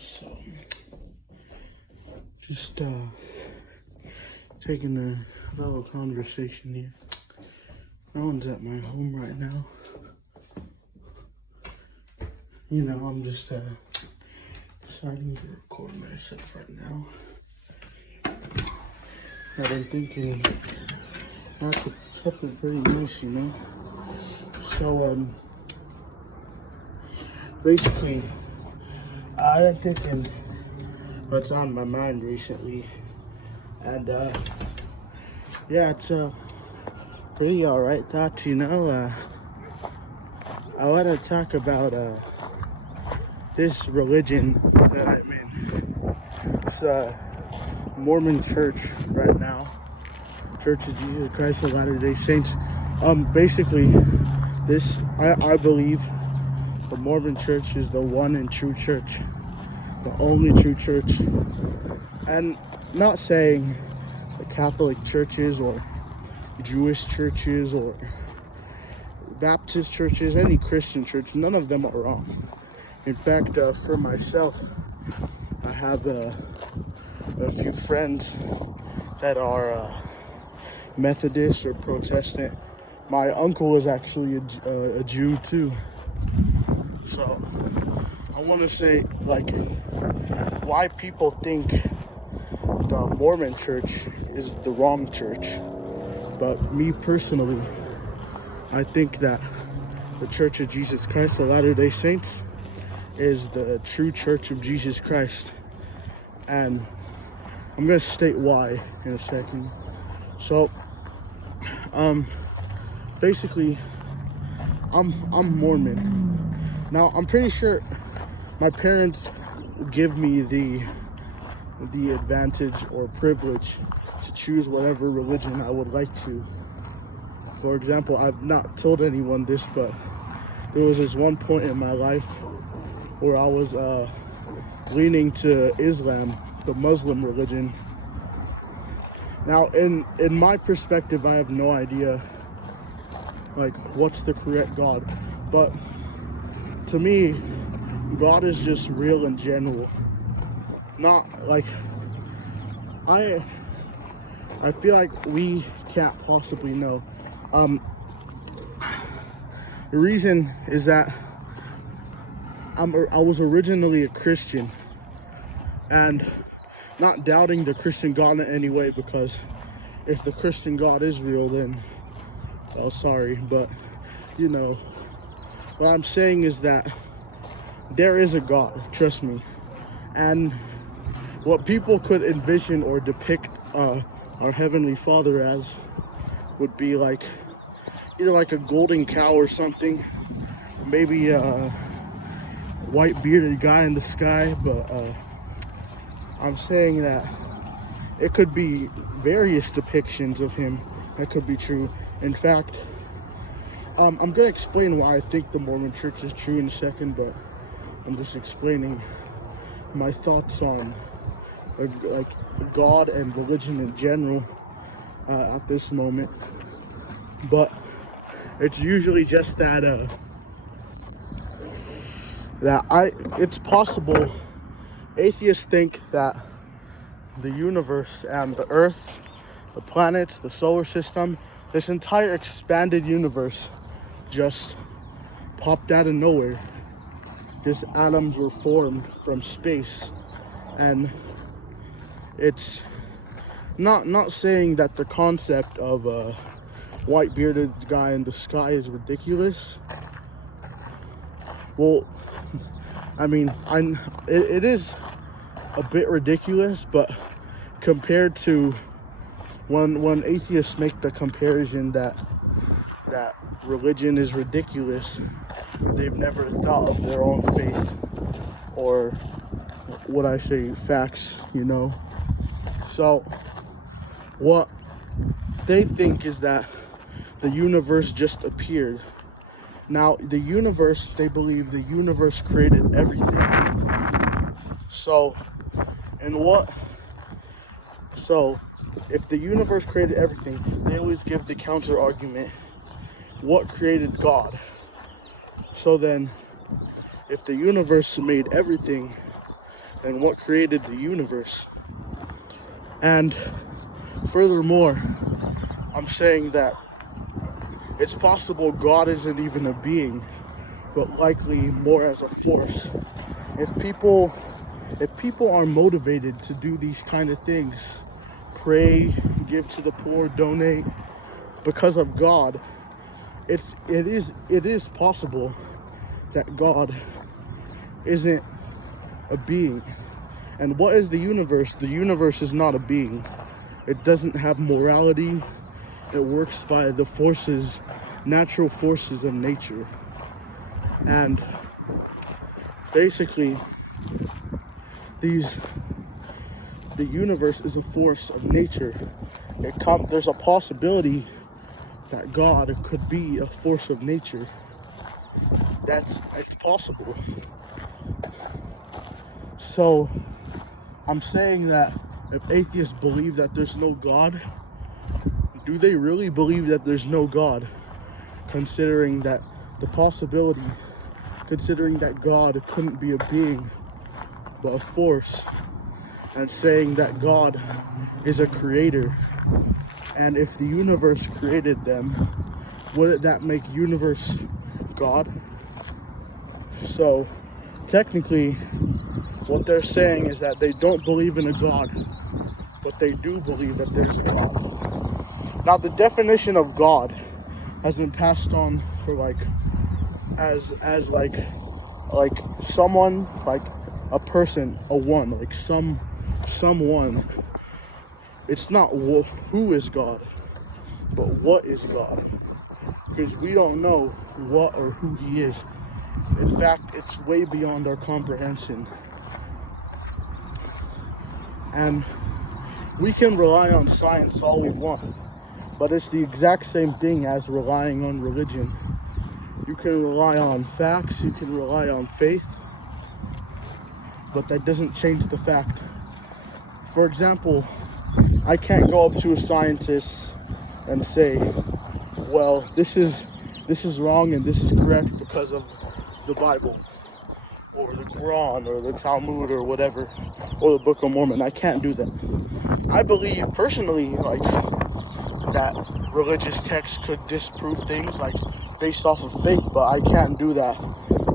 So, just taking a fellow conversation here. No one's at my home right now. I'm just deciding to record myself right now. I've been thinking that's something pretty nice, So, basically, I've been thinking what's on my mind recently, and it's pretty alright thoughts, I want to talk about this religion that I'm in. It's Mormon church right now, Church of Jesus Christ of Latter-day Saints. Basically, I believe the Mormon church is the one and true church, the only true church. And not saying the Catholic churches or Jewish churches or Baptist churches, any Christian church, none of them are wrong. In fact, for myself, I have a few friends that are Methodist or Protestant. My uncle is actually a Jew too. So I want to say, why people think the Mormon church is the wrong church. But me personally, I think that the Church of Jesus Christ of Latter-day Saints is the true church of Jesus Christ. And I'm going to state why in a second. So, basically, I'm Mormon. Now, I'm pretty sure my parents give me the advantage or privilege to choose whatever religion I would like to. For example, I've not told anyone this, but there was this one point in my life where I was leaning to Islam, the Muslim religion. Now, in my perspective, I have no idea, what's the correct God. But to me, God is just real in general. Not, I feel like we can't possibly know. The reason is that I was originally a Christian, and not doubting the Christian God in any way, because if the Christian God is real, then, sorry, but, what I'm saying is that there is a God, trust me, and what people could envision or depict our Heavenly Father as would be either a golden cow or something, maybe a white bearded guy in the sky, but I'm saying that it could be various depictions of him that could be true. In fact, I'm going to explain why I think the Mormon church is true in a second, but I'm just explaining my thoughts on God and religion in general at this moment. But it's usually just that it's possible. Atheists think that the universe and the earth, the planets, the solar system, this entire expanded universe just popped out of nowhere. Just atoms were formed from space. And it's not saying that the concept of a white bearded guy in the sky is ridiculous. Well, I mean, it is a bit ridiculous, but compared to when atheists make the comparison that religion is ridiculous, they've never thought of their own faith or what I say, facts, So what they think is that the universe just appeared. Now, they believe the universe created everything. So if the universe created everything, they always give the counter argument, what created God? So then, if the universe made everything, and what created the universe. And furthermore, I'm saying that it's possible God isn't even a being, but likely more as a force. If people are motivated to do these kind of things, pray, give to the poor, donate, because of God, it is possible that God isn't a being. And what is the universe? The universe is not a being. It doesn't have morality. It works by the forces, natural forces of nature. And basically, the universe is a force of nature. There's a possibility that God could be a force of nature. It's possible. So I'm saying that if atheists believe that there's no God, do they really believe that there's no God? Considering that the possibility, considering that God couldn't be a being, but a force, and saying that God is a creator. And if the universe created them, wouldn't that make universe God? So technically, what they're saying is that they don't believe in a God, but they do believe that there's a God. Now, the definition of God has been passed on for as someone, like a person, a one, like someone. It's not who is God, but what is God, because we don't know what or who he is. In fact, it's way beyond our comprehension. And we can rely on science all we want, but it's the exact same thing as relying on religion. You can rely on facts, you can rely on faith, but that doesn't change the fact. For example, I can't go up to a scientist and say, well, this is wrong and this is correct because of the Bible or the Quran or the Talmud or whatever, or the Book of Mormon. I can't do that. I believe personally, that religious texts could disprove things based off of faith, but I can't do that.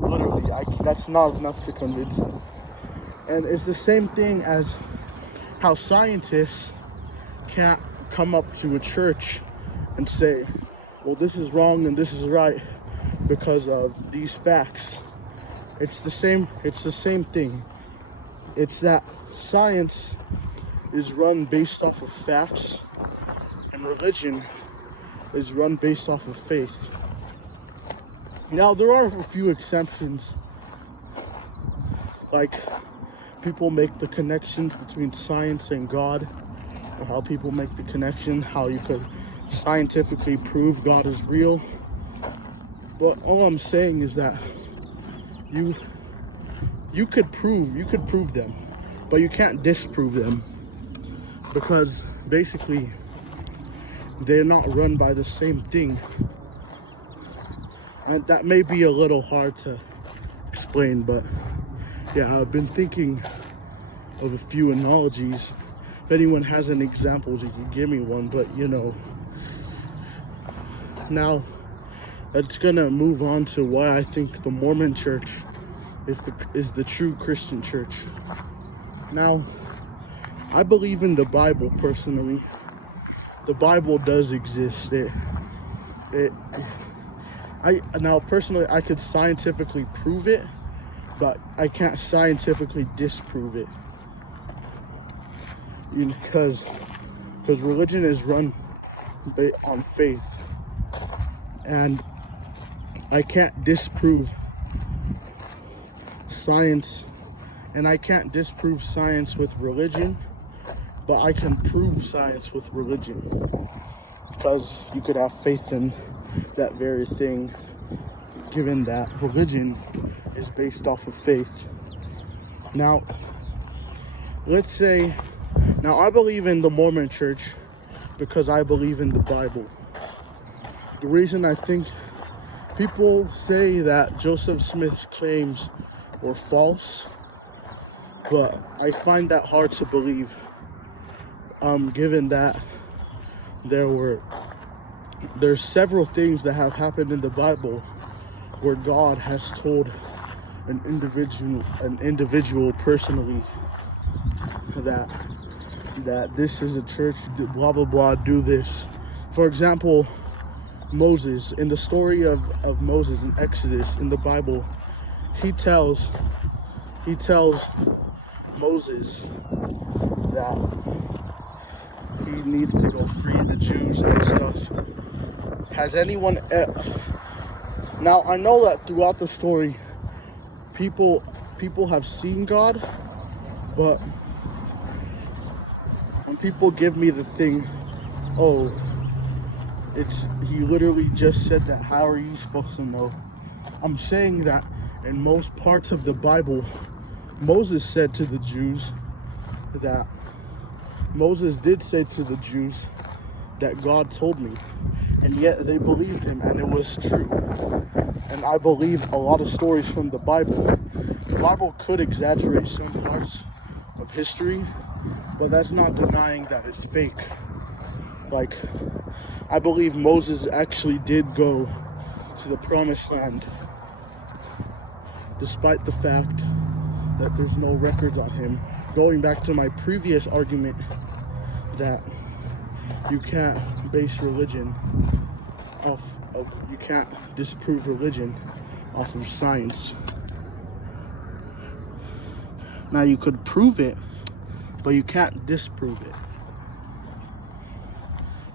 Literally, that's not enough to convince them. And it's the same thing as how scientists can't come up to a church and say, well, this is wrong and this is right because of these facts. It's the same thing. It's that science is run based off of facts and religion is run based off of faith. Now, there are a few exceptions, like people make the connections between science and God, or how people make the connection, how you could scientifically prove God is real. But all I'm saying is that you could prove them, but you can't disprove them, because basically they're not run by the same thing. And that may be a little hard to explain, but yeah, I've been thinking of a few analogies. If anyone has any examples, you can give me one, but now it's gonna move on to why I think the Mormon church is the true Christian church. Now, I believe in the Bible personally. The Bible does exist. Personally, I could scientifically prove it, but I can't scientifically disprove it. Because religion is run on faith, and I can't disprove science, and I can't disprove science with religion, but I can prove science with religion, because you could have faith in that very thing, given that religion is based off of faith. Now, I believe in the Mormon church because I believe in the Bible. The reason I think people say that Joseph Smith's claims were false But I find that hard to believe, given that there's several things that have happened in the Bible where God has told an individual personally that this is a church, blah blah blah, do this. For example, Moses, in the story of Moses in Exodus in the Bible, he tells Moses that he needs to go free the Jews and stuff. Has anyone now, I know that throughout the story people have seen God, but when people give me the thing, oh, he literally just said that, how are you supposed to know? I'm saying that in most parts of the Bible, Moses said to the Jews that Moses did say to the Jews that God told me, and yet they believed him, and it was true. And I believe a lot of stories from the Bible. The Bible could exaggerate some parts of history, but that's not denying that it's fake. Like, I believe Moses actually did go to the promised land, despite the fact that there's no records on him. Going back to my previous argument that you can't base religion you can't disprove religion off of science. Now, you could prove it, but you can't disprove it.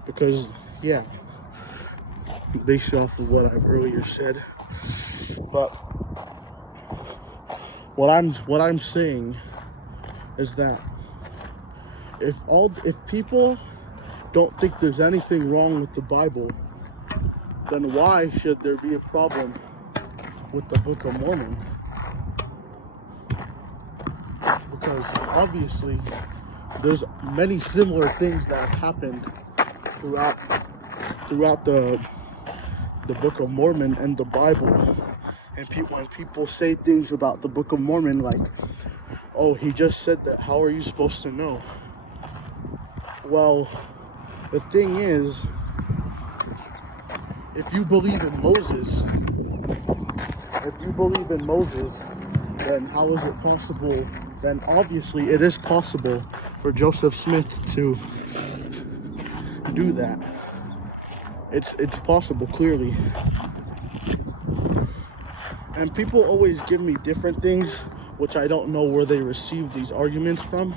Because, yeah, based off of what I've earlier said. But what I'm saying is that if people don't think there's anything wrong with the Bible, then why should there be a problem with the Book of Mormon? Because obviously there's many similar things that have happened throughout the Book of Mormon and the Bible. And when people say things about the Book of Mormon like, oh, he just said that, how are you supposed to know? Well, the thing is, if you believe in Moses, then how is it possible? Then obviously it is possible for Joseph Smith to do that. It's possible, clearly. And people always give me different things, which I don't know where they receive these arguments from.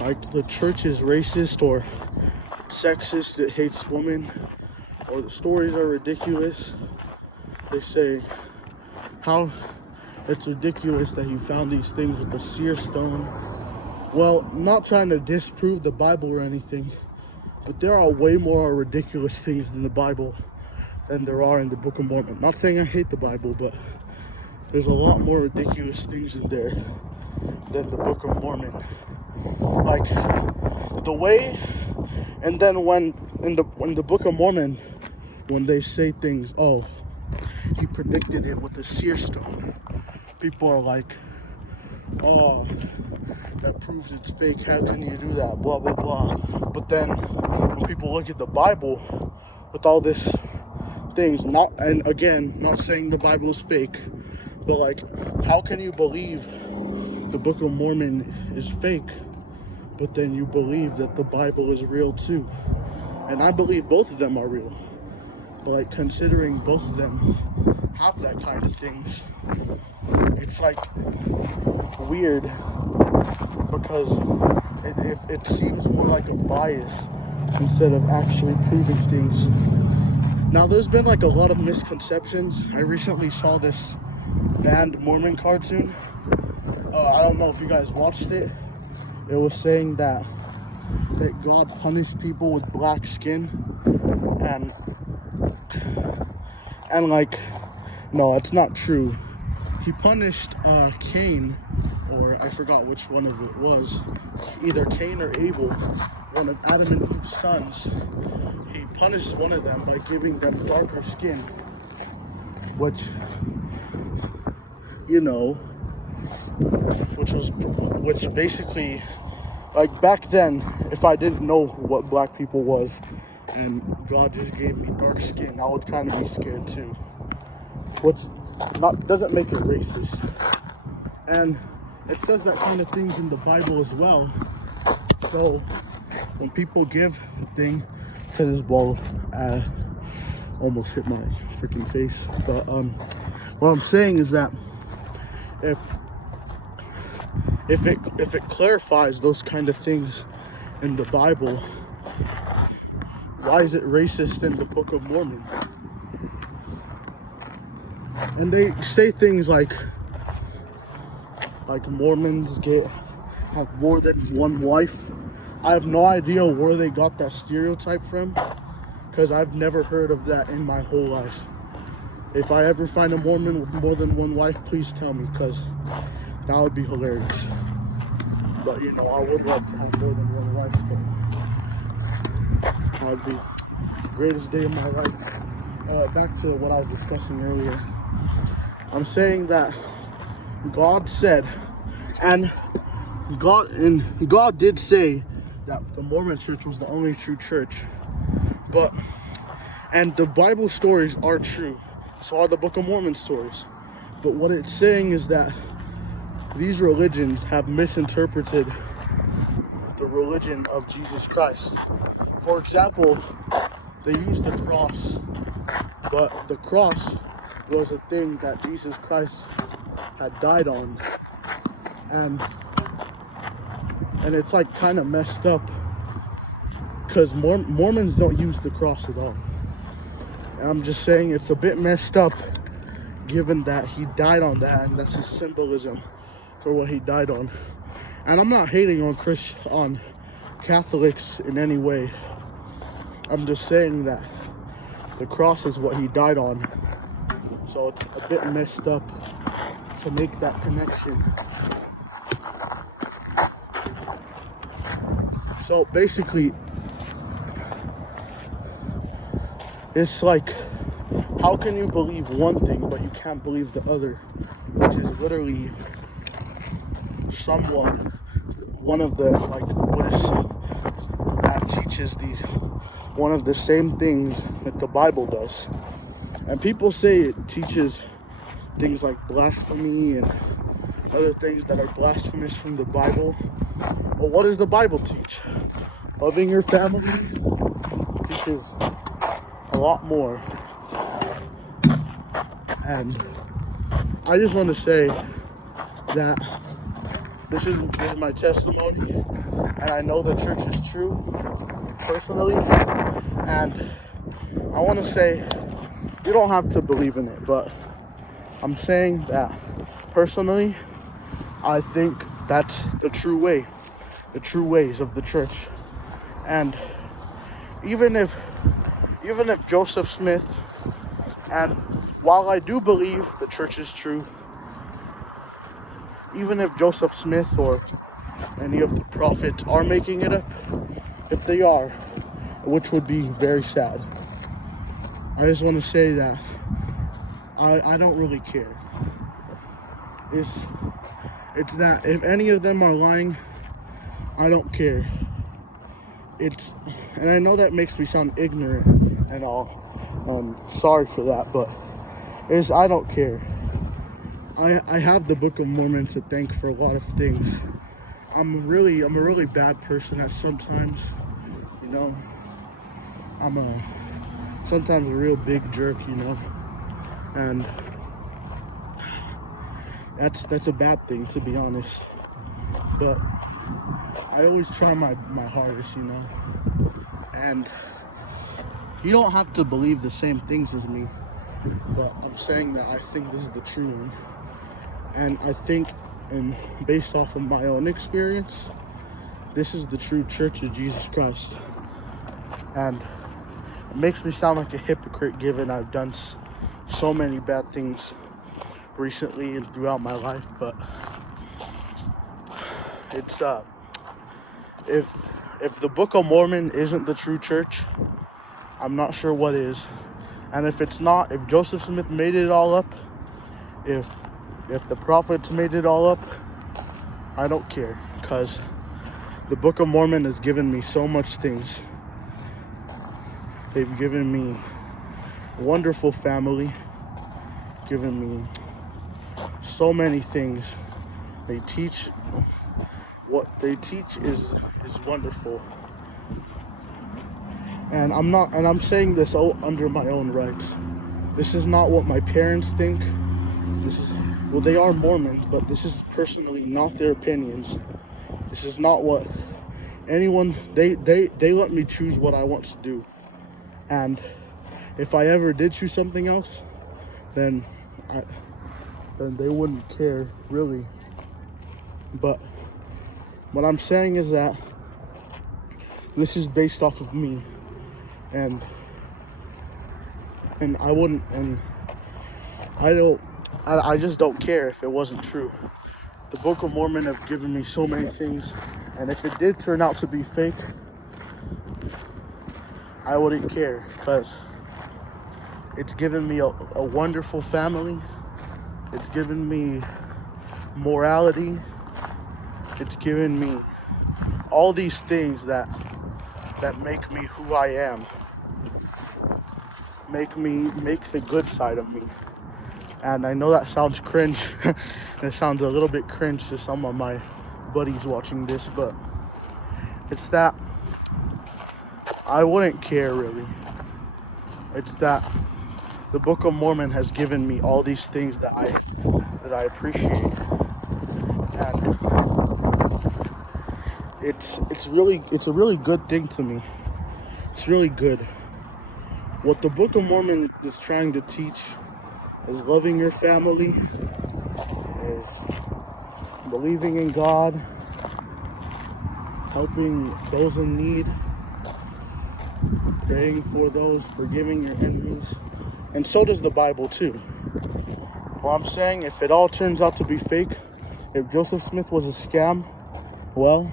Like, the church is racist or sexist, it hates women, or the stories are ridiculous. They say how it's ridiculous that he found these things with the seer stone. Well, I'm not trying to disprove the Bible or anything, but there are way more ridiculous things in the Bible than there are in the Book of Mormon. Not saying I hate the Bible, but there's a lot more ridiculous things in there than the Book of Mormon. Like, the way, and then when in the Book of Mormon, when they say things, oh, he predicted it with a seer stone, people are like, oh, that proves it's fake, how can you do that, blah blah blah. But then when people look at the Bible with all this things, not saying the Bible is fake, but like, how can you believe the Book of Mormon is fake, but then you believe that the Bible is real too? And I believe both of them are real, but like, considering both of them have that kind of things, it's like weird, because it seems more like a bias instead of actually proving things. Now, there's been like a lot of misconceptions. I recently saw this banned Mormon cartoon. I don't know if you guys watched it. It was saying that God punished people with black skin, and like, no, it's not true. He punished Cain, or I forgot which one of it was, either Cain or Abel, one of Adam and Eve's sons. He punished one of them by giving them darker skin, which, you know, which basically, like back then, if I didn't know what black people was, and God just gave me dark skin, I would kind of be scared too. Which doesn't make it racist. And it says that kind of things in the Bible as well. So when people give the thing to this ball, almost hit my freaking face. But what I'm saying is that if it clarifies those kind of things in the Bible, why is it racist in the Book of Mormon? And they say things like Mormons have more than one wife. I have no idea where they got that stereotype from, because I've never heard of that in my whole life. If I ever find a Mormon with more than one wife, please tell me, because that would be hilarious. But I would love to have more than one wife. That would be the greatest day of my life. Back to what I was discussing earlier. I'm saying that God said, and God did say that the Mormon church was the only true church. And the Bible stories are true. So are the Book of Mormon stories. But what it's saying is that these religions have misinterpreted the religion of Jesus Christ. For example, they use the cross, but the cross was a thing that Jesus Christ had died on. And it's like kind of messed up, because Mormons don't use the cross at all. And I'm just saying it's a bit messed up, given that he died on that, and that's his symbolism for what he died on. And I'm not hating on Catholics in any way. I'm just saying that the cross is what he died on. So it's a bit messed up to make that connection. So basically, it's like, how can you believe one thing but you can't believe the other? Which is literally somewhat one of the that teaches one of the same things that the Bible does. And people say it teaches things like blasphemy and other things that are blasphemous from the Bible. Well, what does the Bible teach? Loving your family teaches a lot more. And I just want to say that this is my testimony, and I know the church is true personally, and I want to say you don't have to believe in it, but I'm saying that personally I think that's the true way, the true ways of the church. And even if Joseph Smith, and while I do believe the church is true, even if Joseph Smith or any of the prophets are making it up, if they are, which would be very sad, I just want to say that I don't really care. It's that if any of them are lying, I don't care. And I know that makes me sound ignorant and all. Sorry for that, but I don't care. I have the Book of Mormon to thank for a lot of things. I'm a really bad person at sometimes, I'm sometimes a real big jerk, and that's a bad thing, to be honest. But I always try my hardest, and you don't have to believe the same things as me, but I'm saying that I think this is the true one. And I think, and based off of my own experience, this is the true Church of Jesus Christ. And it makes me sound like a hypocrite, given I've done so many bad things recently and throughout my life. But it's if the Book of Mormon isn't the true church, I'm not sure what is. And if it's not, if Joseph Smith made it all up, if If the prophets made it all up, I don't care, because the Book of Mormon has given me so much things. They've given me a wonderful family, given me so many things. They teach, what they teach is wonderful. And I'm saying this all under my own rights. This is not what my parents think. Well, they are Mormons, but this is personally not their opinions. This is not what anyone, they let me choose what I want to do. And if I ever did choose something else, then they wouldn't care, really. But what I'm saying is that this is based off of me, and I just don't care if it wasn't true. The Book of Mormon have given me so many things, and if it did turn out to be fake, I wouldn't care, because it's given me a wonderful family. It's given me morality. It's given me all these things that make me who I am. Make the good side of me. And I know that sounds cringe. It sounds a little bit cringe to some of my buddies watching this, but it's that I wouldn't care, really. It's that the Book of Mormon has given me all these things that I appreciate, and it's a really good thing to me. It's really good. What the Book of Mormon is trying to teach is loving your family, is believing in God, helping those in need, praying for those, forgiving your enemies. And so does the Bible too. Well, I'm saying, if it all turns out to be fake, if Joseph Smith was a scam, well,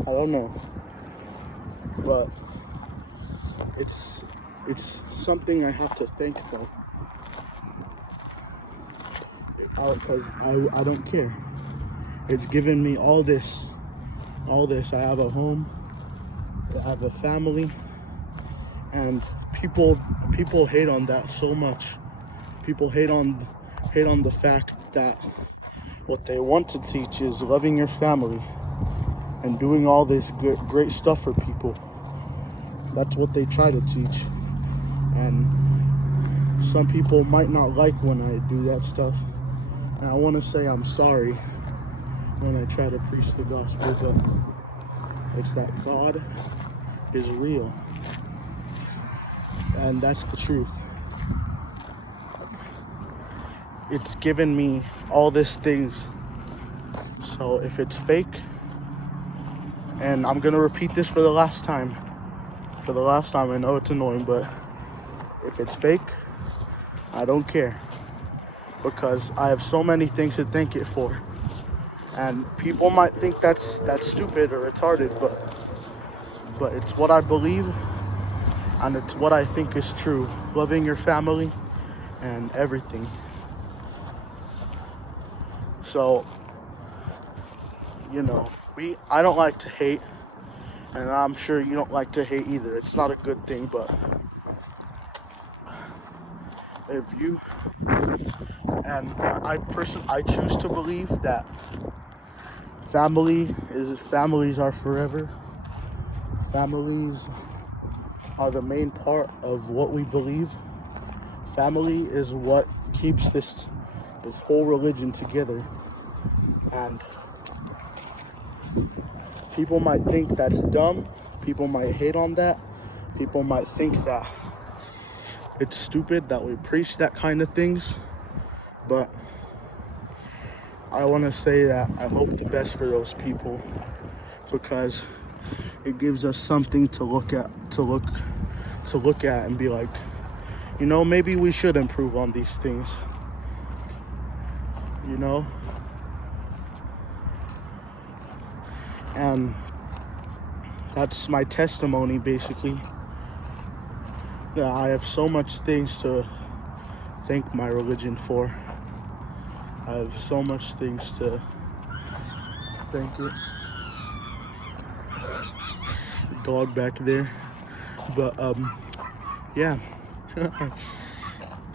I don't know. But it's something I have to thank for. Because I don't care. It's given me all this. I have a home. I have a family. And people hate on that so much. People hate on the fact that what they want to teach is loving your family and doing all this great stuff for people. That's what they try to teach. And some people might not like when I do that stuff. And I want to say I'm sorry when I try to preach the gospel, but it's that God is real. And that's the truth. It's given me all these things. So if it's fake, and I'm going to repeat this for the last time. I know it's annoying, but if it's fake, I don't care. Because I have so many things to thank it for. And people might think that's stupid or retarded, but it's what I believe, and it's what I think is true. Loving your family and everything. So, I don't like to hate, and I'm sure you don't like to hate either. It's not a good thing, but I choose to believe that families are forever. Families are the main part of what we believe. Family is what keeps this whole religion together. And people might think that's dumb. People might hate on that. People might think that it's stupid that we preach that kind of things. But I want to say that I hope the best for those people, because it gives us something to look at and be like, maybe we should improve on these things. And that's my testimony, basically. That I have so much things to thank my religion for. I have so much things to thank it. Dog back there. But yeah.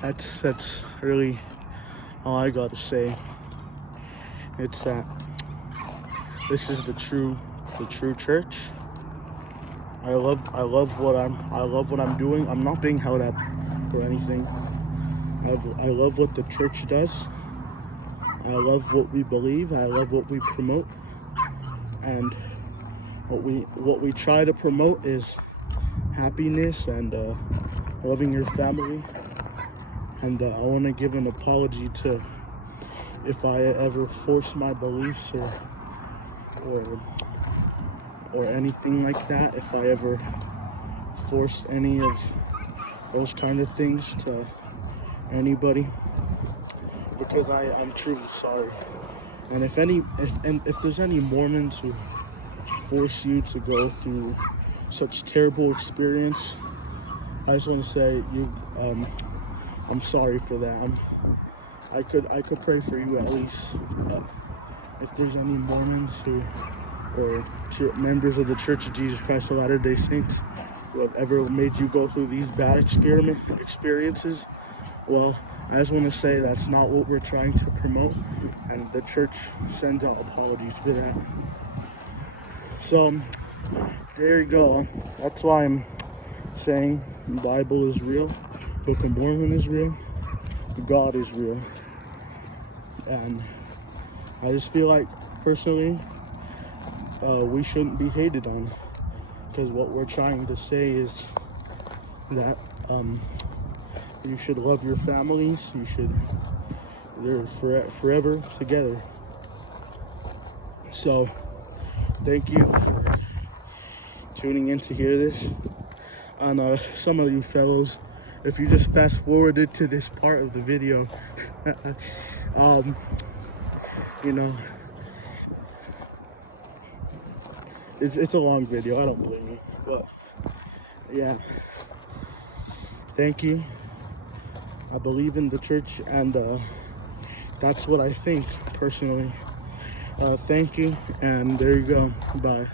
that's really all I gotta say. It's that this is the true church. I love what I'm doing. I'm not being held up or anything. I love what the church does. I love what we believe. I love what we promote. And what we try to promote is happiness and loving your family. And I want to give an apology to if I ever force my beliefs or anything like that. If I ever force any of those kind of things to anybody, because I'm truly sorry. And if there's any Mormons who force you to go through such terrible experience, I just want to say I'm sorry for that. I could pray for you at least. If there's any Mormons or members of the Church of Jesus Christ of Latter-day Saints who have ever made you go through these bad experiences, well, I just want to say that's not what we're trying to promote, and the church sends out apologies for that. So there you go. That's why I'm saying the Bible is real, Book of Mormon is real, God is real. And I just feel like, personally, we shouldn't be hated on, because what we're trying to say is that you should love your families, you should live forever together. So thank you for tuning in to hear this. And some of you fellows, if you just fast forwarded to this part of the video, you know, it's a long video, I don't blame you, but yeah, thank you. I believe in the church, and that's what I think personally. Thank you, and there you go. Bye.